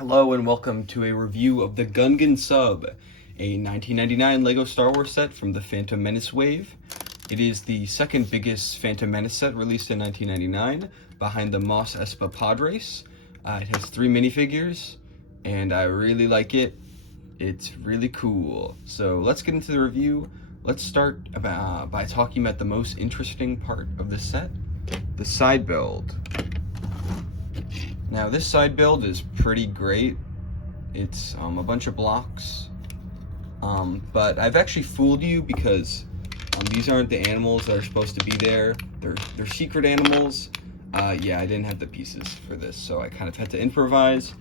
Hello and welcome to a review of the Gungan Sub, a 1999 LEGO Star Wars set from the Phantom Menace wave. It is the second biggest Phantom Menace set released in 1999, behind the Mos Espa Pod Race. It has 3 minifigures, and I really like it. It's really cool. So let's get into the review. Let's start by talking about the most interesting part of the set, the side build. Now this side build is pretty great. It's a bunch of blocks, but I've actually fooled you because these aren't the animals that are supposed to be there. They're secret animals. Yeah, I didn't have the pieces for this, so I kind of had to improvise.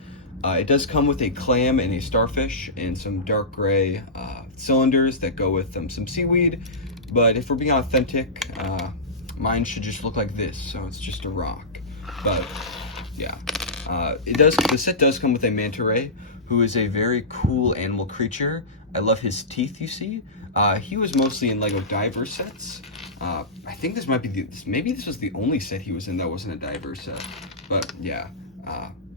It does come with a clam and a starfish and some dark gray cylinders that go with some seaweed, but if we're being authentic, mine should just look like this, so it's just a rock. But yeah. The set does come with a manta ray, who is a very cool animal creature. I love his teeth, you see. He was mostly in LEGO Diver sets. I think this might be maybe this was the only set he was in that wasn't a Diver set. But yeah,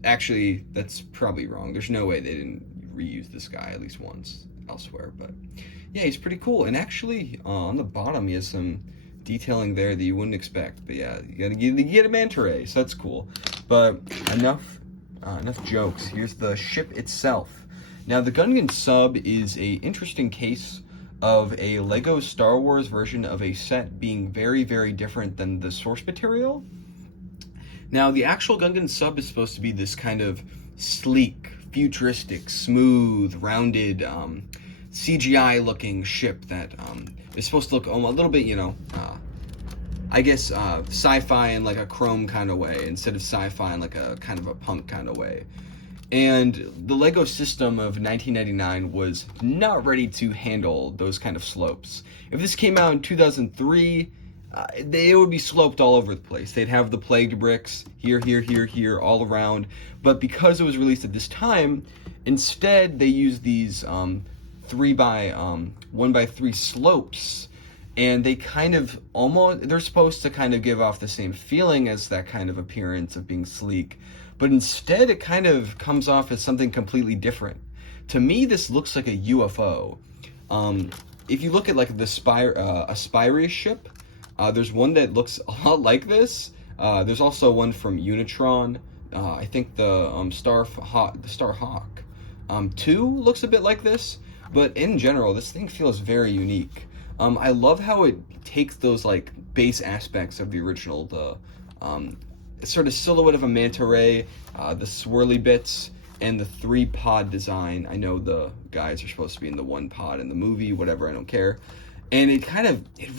actually, that's probably wrong. There's no way they didn't reuse this guy at least once elsewhere. But yeah, he's pretty cool. And actually, on the bottom, he has some detailing there that you wouldn't expect. But yeah, you get a manta ray, so that's cool. But enough jokes. Here's the ship itself. Now the Gungan Sub is a interesting case of a LEGO Star Wars version of a set being very, very different than the source material. Now the actual Gungan Sub is supposed to be this kind of sleek, futuristic, smooth, rounded, CGI looking ship that is supposed to look a little bit, I guess sci-fi in like a chrome kind of way instead of sci-fi in like a kind of a punk kind of way. And the LEGO system of 1999 was not ready to handle those kind of slopes. If this came out in 2003, they would be sloped all over the place. They'd have the plagued bricks here, all around. But because it was released at this time, instead they used these 1x3 slopes. And they kind of they're supposed to kind of give off the same feeling as that kind of appearance of being sleek, but instead it kind of comes off as something completely different. To me, this looks like a UFO. If you look at like a Spyria ship, there's one that looks a lot like this. There's also one from Unitron. I think the Starhawk 2 looks a bit like this, but in general, this thing feels very unique. I love how it takes those like base aspects of the original, the sort of silhouette of a manta ray, the swirly bits, and the 3-pod design. I know the guys are supposed to be in the 1 pod in the movie, whatever, I don't care. And it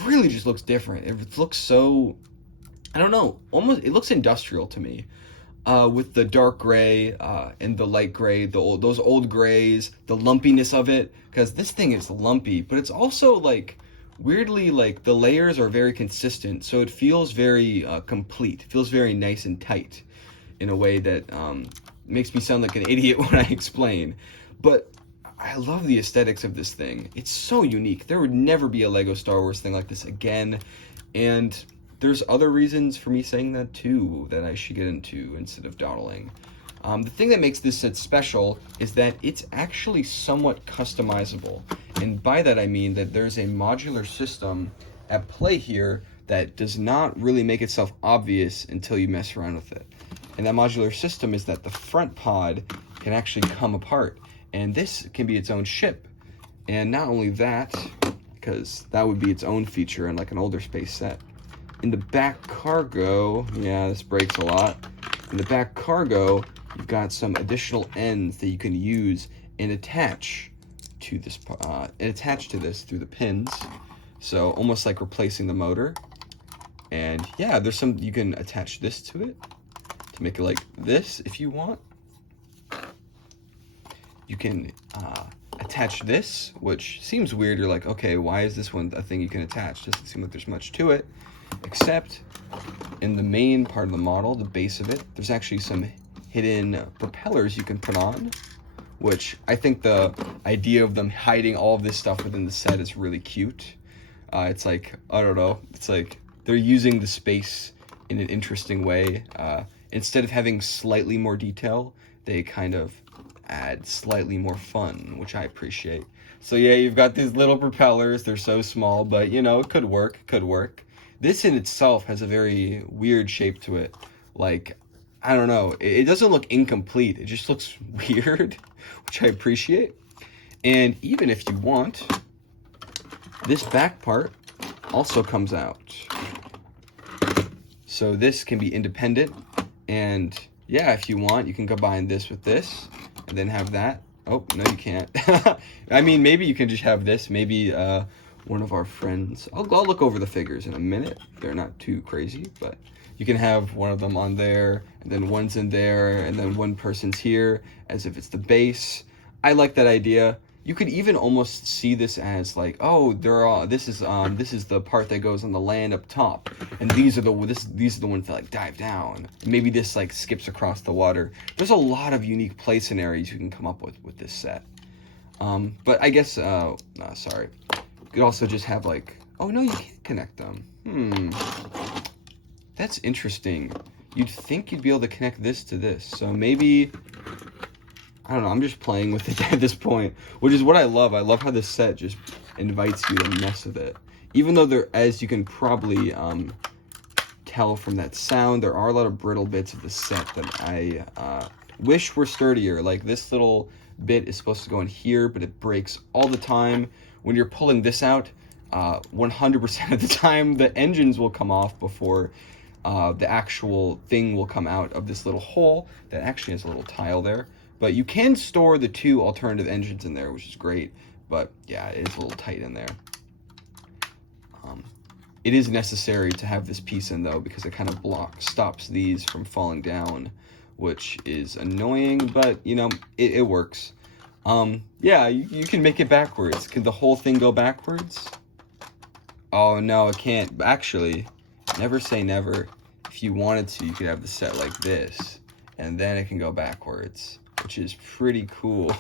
really just looks different. It looks so, I don't know, it looks industrial to me. With the dark gray and the light gray, those old grays, the lumpiness of it, because this thing is lumpy, but it's also like weirdly like the layers are very consistent, so it feels very complete. It feels very nice and tight in a way that makes me sound like an idiot when I explain. But I love the aesthetics of this thing. It's so unique. There would never be a LEGO Star Wars thing like this again, and there's other reasons for me saying that too that I should get into instead of dawdling. The thing that makes this set special is that it's actually somewhat customizable. And by that I mean that there's a modular system at play here that does not really make itself obvious until you mess around with it. And that modular system is that the front pod can actually come apart. And this can be its own ship. And not only that, because that would be its own feature in like an older space set. In the back cargo, yeah, this breaks a lot. In the back cargo, you've got some additional ends that you can use and attach to this through the pins. So almost like replacing the motor. And yeah, you can attach this to it to make it like this if you want. You can attach this, which seems weird. You're like, okay, why is this one a thing you can attach? Doesn't seem like there's much to it. Except in the main part of the model, the base of it, there's actually some hidden propellers you can put on, which I think the idea of them hiding all of this stuff within the set is really cute. It's like, I don't know, it's like they're using the space in an interesting way. Instead of having slightly more detail, they kind of add slightly more fun, which I appreciate. So yeah, you've got these little propellers. They're so small, but you know, it could work. It could work. This in itself has a very weird shape to it. Like, I don't know. It doesn't look incomplete. It just looks weird, which I appreciate. And even if you want, this back part also comes out. So this can be independent. And yeah, if you want, you can combine this with this and then have that. Oh, no, you can't. I mean, maybe you can just have this. Maybe one of our friends. I'll look over the figures in a minute. They're not too crazy, but you can have one of them on there, and then one's in there, and then one person's here, as if it's the base. I like that idea. You could even almost see this as like, oh, this is the part that goes on the land up top, and these are the ones that like dive down. Maybe this like skips across the water. There's a lot of unique play scenarios you can come up with this set. But I guess sorry, you could also just have like, oh no, you can't connect them. That's interesting. You'd think you'd be able to connect this to this, so maybe. I don't know, I'm just playing with it at this point, which is what I love. I love how this set just invites you to mess with it. Even though there, as you can probably tell from that sound, there are a lot of brittle bits of the set that I wish were sturdier. Like this little bit is supposed to go in here, but it breaks all the time. When you're pulling this out, 100% of the time, the engines will come off before the actual thing will come out of this little hole that actually has a little tile there. But you can store the two alternative engines in there, which is great. But yeah, it is a little tight in there. It is necessary to have this piece in though, because it kind of stops these from falling down, which is annoying, but you know, it works. Yeah, you can make it backwards. Can the whole thing go backwards? Oh no, it can't. Actually, never say never. If you wanted to, you could have the set like this, and then it can go backwards, which is pretty cool.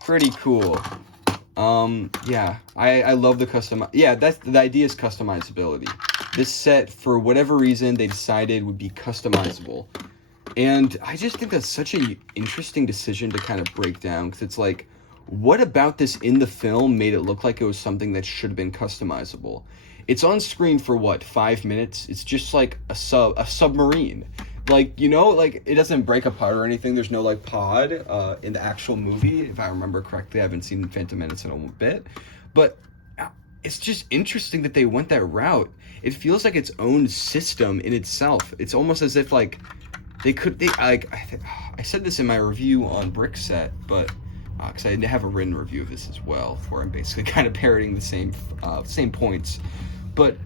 Pretty cool. Yeah, I love the the idea is customizability. This set, for whatever reason, they decided would be customizable. And I just think that's such a interesting decision to kind of break down, because it's like, what about this in the film made it look like it was something that should have been customizable? It's on screen for what, 5 minutes? It's just like a submarine. Like, you know, like it doesn't break apart or anything. There's no like pod in the actual movie, if I remember correctly. I haven't seen Phantom Menace in a bit, but it's just interesting that they went that route. It feels like its own system in itself. It's almost as if like I said this in my review on Brick Set, but because I have a written review of this as well, where I'm basically kind of parroting the same points, but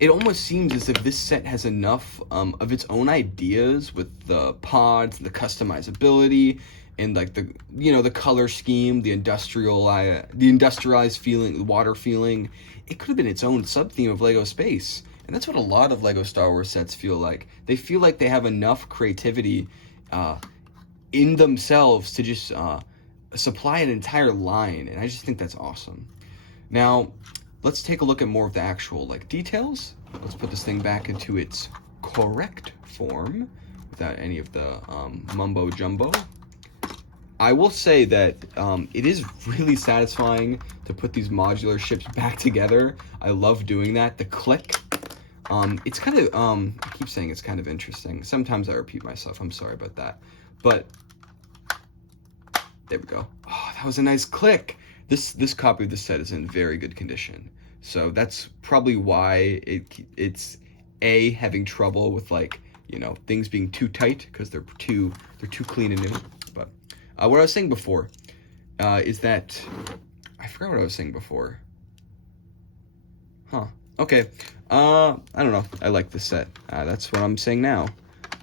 it almost seems as if this set has enough of its own ideas with the pods, the customizability, and like the color scheme, the industrialized feeling, the water feeling. It could have been its own sub-theme of Lego Space. And that's what a lot of Lego Star Wars sets feel like. They feel like they have enough creativity in themselves to just supply an entire line. And I just think that's awesome. Now, let's take a look at more of the actual like details. Let's put this thing back into its correct form without any of the mumbo jumbo. I will say that it is really satisfying to put these modular ships back together. I love doing that. The click. It's kind of, I keep saying it's kind of interesting. Sometimes I repeat myself. I'm sorry about that. But there we go. Oh, that was a nice click. This copy of the set is in very good condition. So that's probably why it's having trouble with like, you know, things being too tight, because they're too clean and new. But what I was saying before is that I forgot what I was saying before. Huh. Okay. I don't know. I like this set. That's what I'm saying now.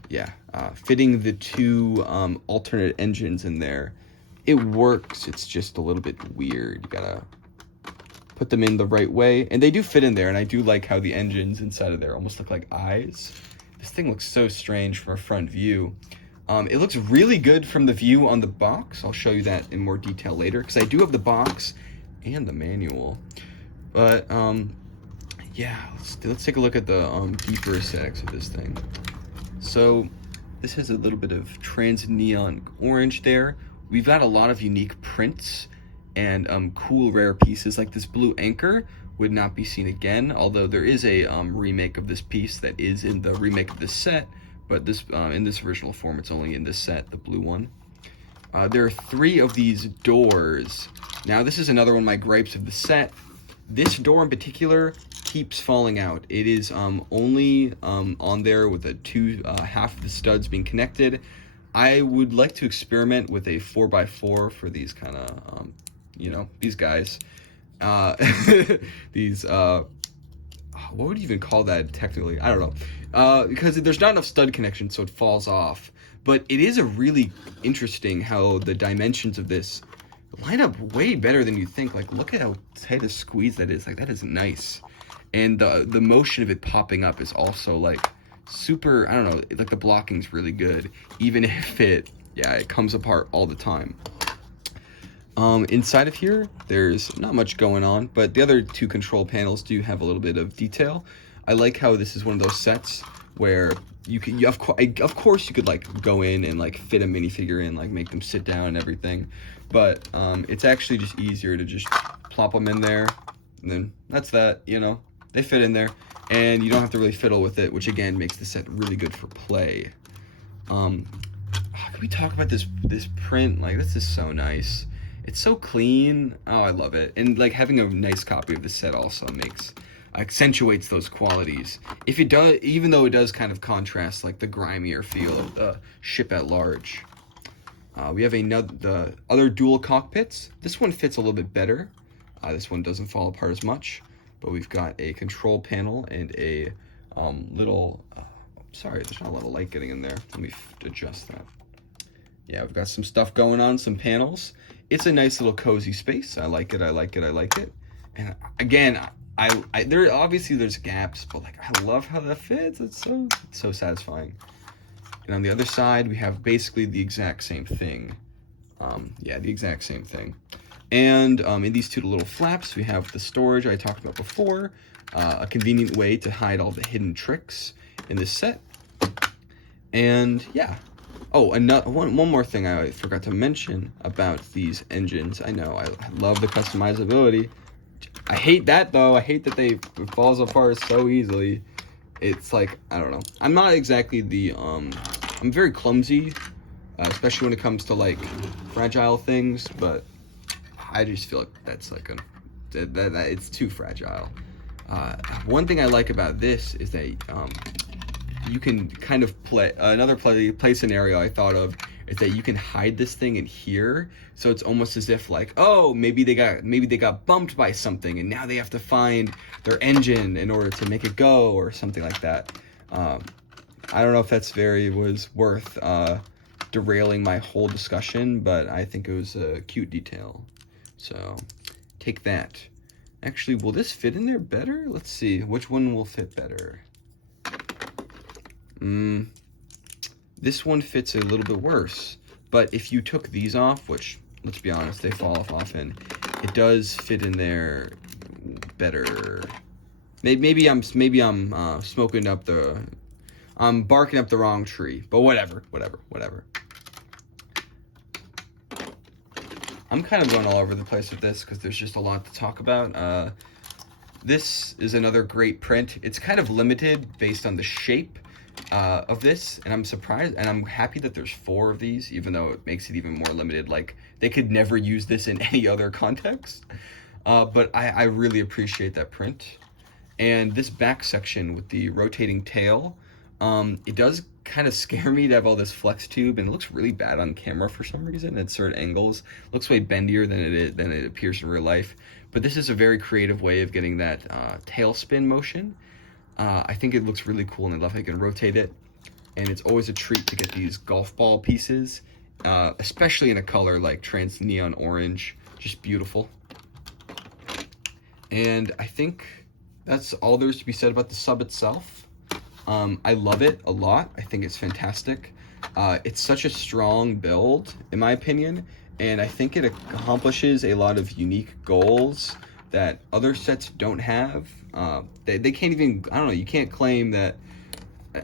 Yeah. Fitting the two alternate engines in there, it works. It's just a little bit weird. You gotta put them in the right way, and they do fit in there. And I do like how the engines inside of there almost look like eyes. This thing looks so strange from a front view. It looks really good from the view on the box. I'll show you that in more detail later, because I do have the box and the manual. But yeah, let's take a look at the deeper aesthetics of this thing. So This has a little bit of trans neon orange there. We've got a lot of unique prints and cool rare pieces, like this blue anchor would not be seen again, although there is a remake of this piece that is in the remake of this set, but this in this original form it's only in this set, the blue one. There are 3 of these doors. Now this is another one of my gripes of the set. This door in particular keeps falling out. It is only on there with the half of the studs being connected. I would like to experiment with a 4x4 for these kind of, you know, these guys. These, what would you even call that technically? I don't know. Because there's not enough stud connection, so it falls off. But it is a really interesting how the dimensions of this line up way better than you think. Like, look at how tight a squeeze that is. Like, that is nice. And the motion of it popping up is also like super, I don't know, like the blocking's really good, even if it comes apart all the time. Inside of here, there's not much going on, but the other 2 control panels do have a little bit of detail. I like how this is one of those sets where of course you could like go in and like fit a minifigure in, like make them sit down and everything, but it's actually just easier to just plop them in there, and then that's that, you know, they fit in there, and you don't have to really fiddle with it, which again makes the set really good for play. Can we talk about this print? Like, this is so nice. It's so clean. Oh, I love it. And like having a nice copy of the set also accentuates those qualities. If it does, even though it does kind of contrast like the grimier feel of the ship at large. We have the other dual cockpits. This one fits a little bit better. This one doesn't fall apart as much, but we've got a control panel and a little, sorry, there's not a lot of light getting in there. Let me adjust that. Yeah, we've got some stuff going on, some panels. It's a nice little cozy space. I like it, I like it, I like it. And again, there obviously there's gaps, but like I love how that fits. It's so satisfying. And on the other side, we have basically the exact same thing. The exact same thing. And in these 2 little flaps, we have the storage I talked about before, a convenient way to hide all the hidden tricks in this set. And yeah. Oh, one more thing I forgot to mention about these engines. I know, I love the customizability. I hate that though. I hate that it falls apart so easily. It's like, I don't know. I'm not exactly I'm very clumsy, especially when it comes to like fragile things, but I just feel like that's like it's too fragile. One thing I like about this is that you can kind of play play scenario I thought of is that you can hide this thing in here, so it's almost as if like, oh, maybe they got bumped by something and now they have to find their engine in order to make it go or something like that. I don't know if was worth derailing my whole discussion, but I think it was a cute detail. So take that. Actually, will this fit in there better? Let's see, which one will fit better? This one fits a little bit worse, but if you took these off, which, let's be honest, they fall off often, it does fit in there better. Maybe I'm smoking up I'm barking up the wrong tree, but whatever. I'm kind of going all over the place with this because there's just a lot to talk about. This is another great print. It's kind of limited based on the shape of this, and I'm surprised, and I'm happy that there's 4 of these, even though it makes it even more limited. Like, they could never use this in any other context, but I really appreciate that print. And this back section with the rotating tail, it does kind of scare me to have all this flex tube, and it looks really bad on camera for some reason at certain angles. It looks way bendier than it appears in real life, but this is a very creative way of getting that tail spin motion. I think it looks really cool, and I love how you can rotate it. And it's always a treat to get these golf ball pieces, especially in a color like trans neon orange. Just beautiful. And I think that's all there's to be said about the sub itself. I love it a lot. I think it's fantastic. It's such a strong build, in my opinion, and I think it accomplishes a lot of unique goals that other sets don't have. They can't even, I don't know, you can't claim that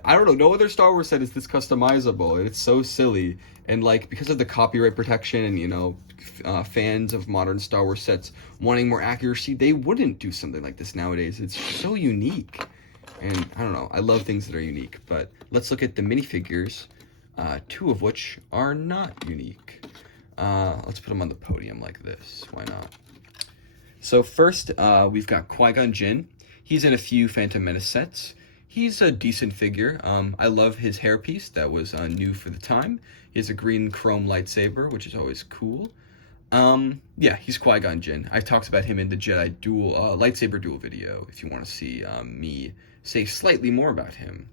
I don't know, no other Star Wars set is this customizable, and it's so silly. And like because of the copyright protection and fans of modern Star Wars sets wanting more accuracy, they wouldn't do something like this nowadays. It's so unique, and I don't know. I love things that are unique. But let's look at the minifigures, two of which are not unique. Let's put them on the podium like this. Why not? So first, we've got Qui-Gon Jinn. He's in a few Phantom Menace sets. He's a decent figure. I love his hairpiece. That was new for the time. He has a green chrome lightsaber, which is always cool. Yeah, he's Qui-Gon Jinn. I talked about him in the Jedi duel, lightsaber duel video, if you want to see me say slightly more about him.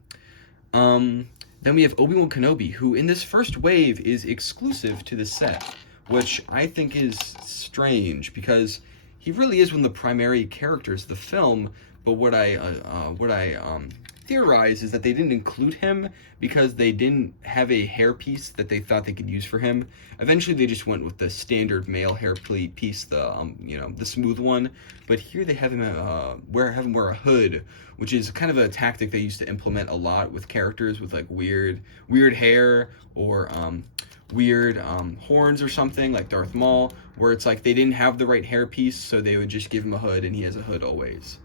Then we have Obi-Wan Kenobi, who in this first wave is exclusive to the set, which I think is strange because he really is one of the primary characters of the film. But what I theorize is that they didn't include him because they didn't have a hairpiece that they thought they could use for him. Eventually, they just went with the standard male hair piece, the smooth one. But here they have him wear a hood, which is kind of a tactic they used to implement a lot with characters with like weird hair or weird horns or something, like Darth Maul, where it's like they didn't have the right hairpiece, so they would just give him a hood, and he has a hood always.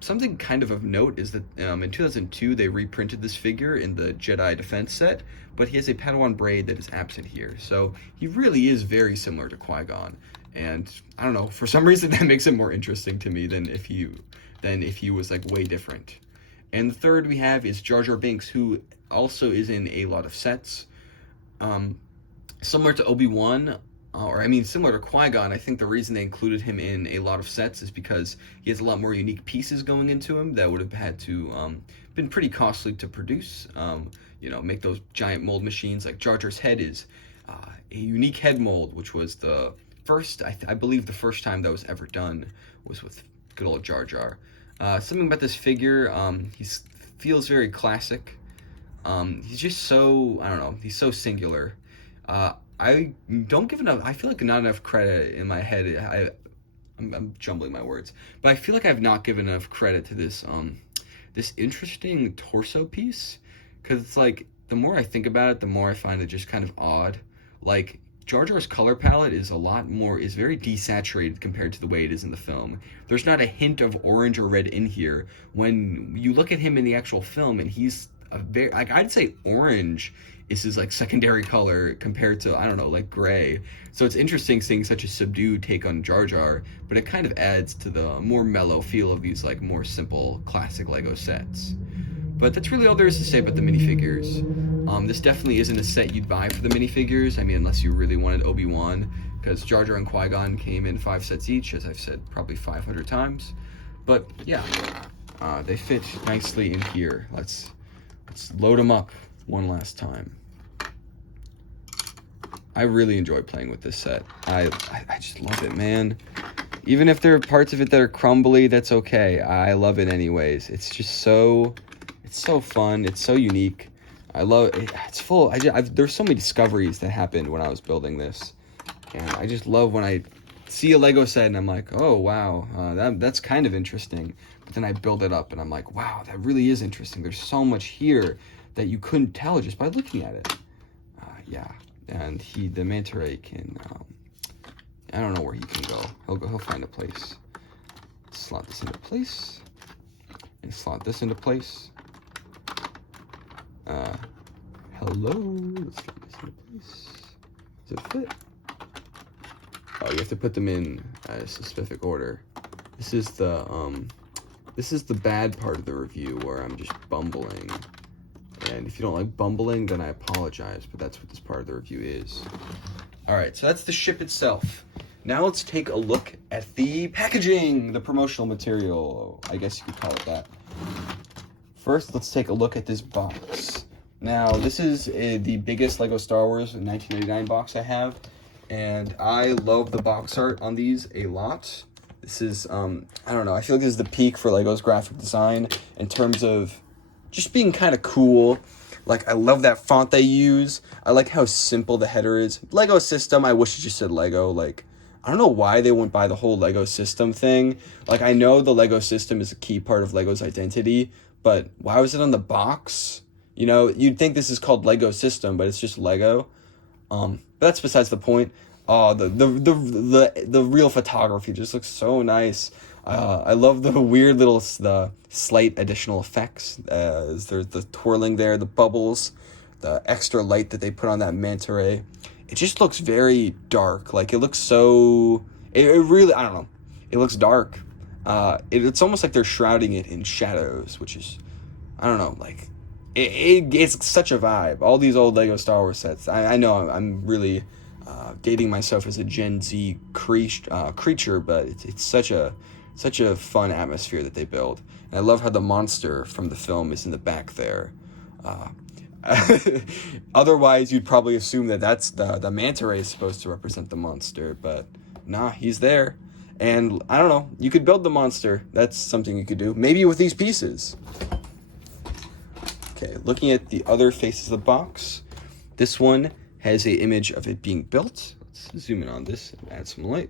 Something kind of note is that in 2002 they reprinted this figure in the Jedi Defense set, but he has a Padawan braid that is absent here. So he really is very similar to Qui-Gon, and I don't know, for some reason that makes it more interesting to me than if he was like way different. And the third we have is Jar Jar Binks, who also is in a lot of sets. Similar to Obi-Wan, similar to Qui-Gon, I think the reason they included him in a lot of sets is because he has a lot more unique pieces going into him that would have had to been pretty costly to produce. Make those giant mold machines. Like Jar Jar's head is a unique head mold, which was the first, I believe the first time that was ever done was with good old Jar Jar. Something about this figure, he feels very classic. He's just so, I don't know, he's so singular. I don't give enough, I feel like not enough credit in my head. I'm jumbling my words, but I feel like I've not given enough credit to this interesting torso piece, because it's like, the more I think about it, the more I find it just kind of odd. Like, Jar Jar's color palette is very desaturated compared to the way it is in the film. There's not a hint of orange or red in here. When you look at him in the actual film, and he's I'd say orange is his like secondary color compared to, I don't know, like gray. So it's interesting seeing such a subdued take on Jar Jar, but it kind of adds to the more mellow feel of these like more simple classic Lego sets. But that's really all there is to say about the minifigures. This definitely isn't a set you'd buy for the minifigures. I mean, unless you really wanted Obi-Wan, because Jar Jar and Qui-Gon came in 5 sets each, as I've said probably 500 times. But yeah, they fit nicely in here. Let's load them up one last time. I really enjoy playing with this set. I just love it, man. Even if there are parts of it that are crumbly, that's okay. I love it anyways. It's just so fun. It's so unique. I love it. It's full. There's so many discoveries that happened when I was building this, and I just love when I see a Lego set and I'm like, oh wow, that's kind of interesting. But then I build it up and I'm like, wow, that really is interesting. There's so much here that you couldn't tell just by looking at it. Yeah, and the manta ray can. I don't know where he can go. He'll find a place. Slot this into place, and slot this into place. Hello. Let's get this into place. Does it fit? Oh, you have to put them in a specific order. This is the bad part of the review where I'm just bumbling. And if you don't like bumbling, then I apologize, but that's what this part of the review is. Alright, so that's the ship itself. Now let's take a look at the packaging, the promotional material. I guess you could call it that. First, let's take a look at this box. Now, this is the biggest Lego Star Wars 1999 box I have, and I love the box art on these a lot. This is, I don't know, I feel like this is the peak for Lego's graphic design in terms of just being kind of cool. Like, I love that font they use. I like how simple the header is. Lego system, I wish it just said Lego. Like, I don't know why they went by the whole Lego system thing. Like, I know the Lego system is a key part of Lego's identity, but why was it on the box? You know, you'd think this is called Lego System, but it's just Lego. But that's besides the point. Oh, the real photography just looks so nice. I love the weird the slight additional effects. There's the twirling there, the bubbles, the extra light that they put on that manta ray. It just looks very dark. Like, it looks so... It really... I don't know. It looks dark. It's almost like they're shrouding it in shadows, which is... I don't know, like... It's such a vibe. All these old Lego Star Wars sets. I know I'm really dating myself as a Gen Z creature, but it's such a fun atmosphere that they build. And I love how the monster from the film is in the back there. Otherwise, you'd probably assume that that's the manta ray is supposed to represent the monster, but nah, he's there. And I don't know, you could build the monster. That's something you could do. Maybe with these pieces. Okay, looking at the other faces of the box, this one has an image of it being built. Let's zoom in on this and add some light.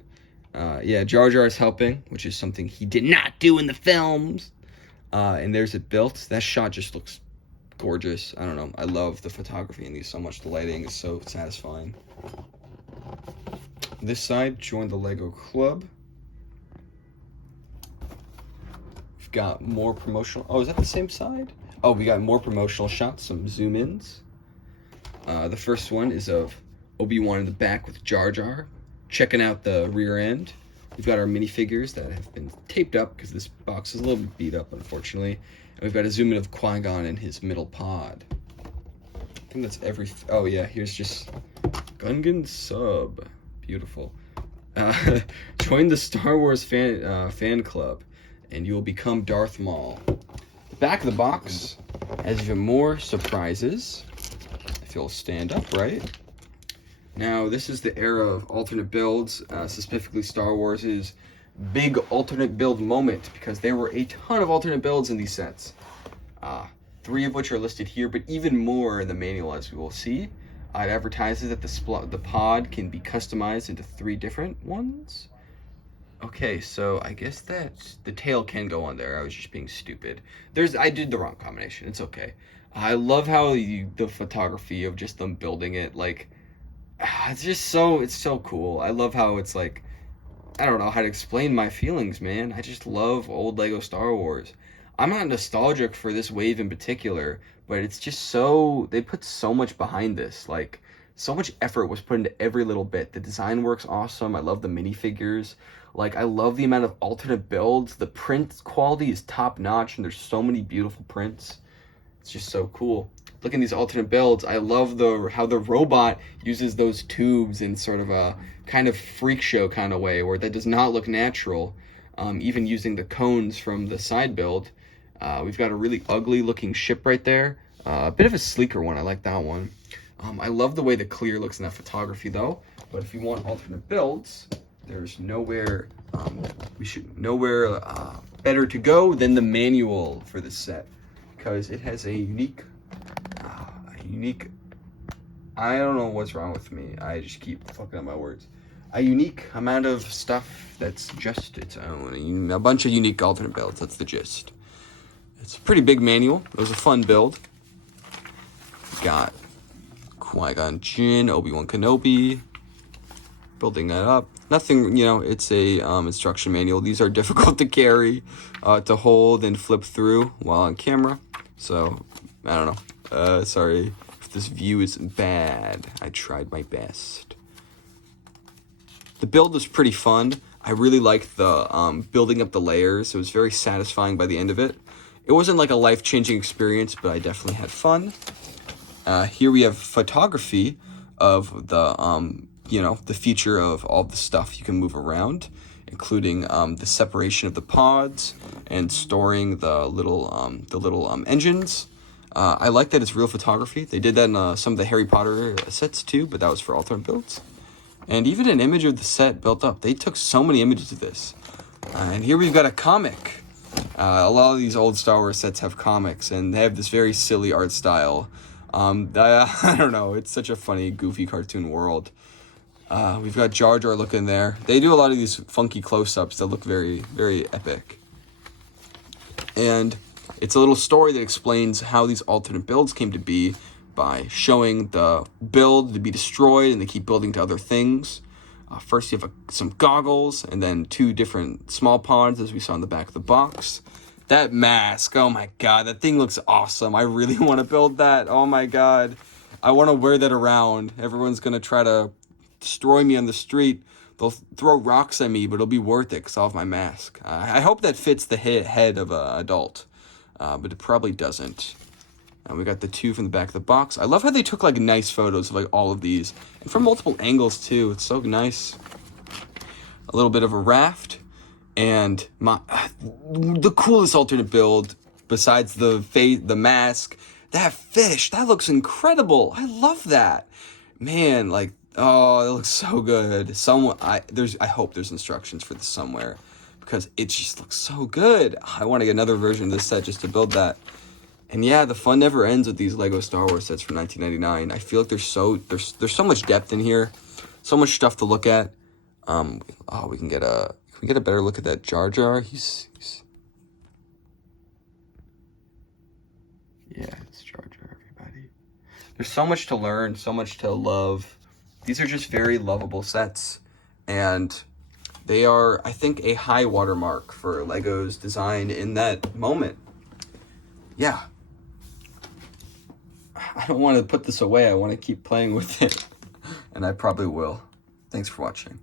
Yeah, Jar Jar is helping, which is something he did not do in the films. And there's it built. That shot just looks gorgeous. I don't know. I love the photography in these so much. The lighting is so satisfying. This side, join the Lego Club. We've got more promotional... Oh, is that the same side? Oh, we got more promotional shots, some zoom-ins. The first one is of Obi-Wan in the back with Jar Jar, checking out the rear end. We've got our minifigures that have been taped up because this box is a little bit beat up, unfortunately. And we've got a zoom-in of Qui-Gon in his middle pod. I think that's every... Oh, yeah, here's just Gungan sub. Beautiful. Join the Star Wars fan club, and you will become Darth Maul. The back of the box has even more surprises. If you'll stand up, right? Now, this is the era of alternate builds, specifically Star Wars' big alternate build moment, because there were a ton of alternate builds in these sets. 3 of which are listed here, but even more in the manual, as we will see. It advertises that the pod can be customized into 3 different ones. Okay, so I guess that the tail can go on there. I was just being stupid. I did the wrong combination. It's okay. I love how the photography of just them building it, like, it's so cool. I love how it's like, I don't know how to explain my feelings, man. I just love old Lego Star Wars. I'm not nostalgic for this wave in particular, but it's just they put so much behind this. Like, so much effort was put into every little bit. The design works awesome. I love the minifigures. Like, I love the amount of alternate builds. The print quality is top notch, and there's so many beautiful prints. It's just so cool. Look at these alternate builds. I love how the robot uses those tubes in sort of a kind of freak show kind of way, where that does not look natural. Even using the cones from the side build. We've got a really ugly looking ship right there. A bit of a sleeker one. I like that one. I love the way the clear looks in that photography though. But if you want alternate builds, there's nowhere better to go than the manual for this set, because it has a unique, I don't know what's wrong with me. I just keep fucking up my words. A unique amount of stuff that's just its own. A bunch of unique alternate builds. That's the gist. It's a pretty big manual. It was a fun build. Got Qui-Gon Jinn, Obi-Wan Kenobi. Building that up. Nothing, it's a instruction manual. These are difficult to carry, to hold and flip through while on camera. So, I don't know. Sorry if this view is bad. I tried my best. The build was pretty fun. I really liked the building up the layers. It was very satisfying by the end of it. It wasn't like a life-changing experience, but I definitely had fun. Here we have photography of the feature of all the stuff you can move around, including the separation of the pods and storing the little engines. I like that it's real photography. They did that in some of the Harry Potter sets too, but that was for alternate builds. And even an image of the set built up. They took so many images of this. And here we've got a comic. A lot of these old Star Wars sets have comics, and they have this very silly art style. I don't know. It's such a funny, goofy cartoon world. We've got Jar Jar looking there. They do a lot of these funky close-ups that look very, very epic. And It's a little story that explains how these alternate builds came to be by showing the build to be destroyed and they keep building to other things. First, you have some goggles, and then 2 different small ponds, as we saw in the back of the box. That mask, oh my god, that thing looks awesome. I really want to build that. Oh my god. I want to wear that around. Everyone's going to try to destroy me on the street. They'll throw rocks at me, but it'll be worth it because I'll have my mask. I hope that fits the head of an adult, but it probably doesn't. And we got the 2 from the back of the box. I love how they took like nice photos of like all of these, and from multiple angles too. It's so nice. A little bit of a raft, and the coolest alternate build besides the mask. That fish, that looks incredible. I love that, man. Like, oh, it looks so good. I hope there's instructions for this somewhere because it just looks so good. I want to get another version of this set just to build that. And yeah, the fun never ends with these Lego Star Wars sets from 1999. I feel like there's so much depth in here, so much stuff to look at. We can get a better look at that Jar Jar. Yeah, it's Jar Jar, everybody. There's so much to learn, so much to love. These are just very lovable sets, and they are, I think, a high watermark for Lego's design in that moment. Yeah. I don't want to put this away. I want to keep playing with it, and I probably will. Thanks for watching.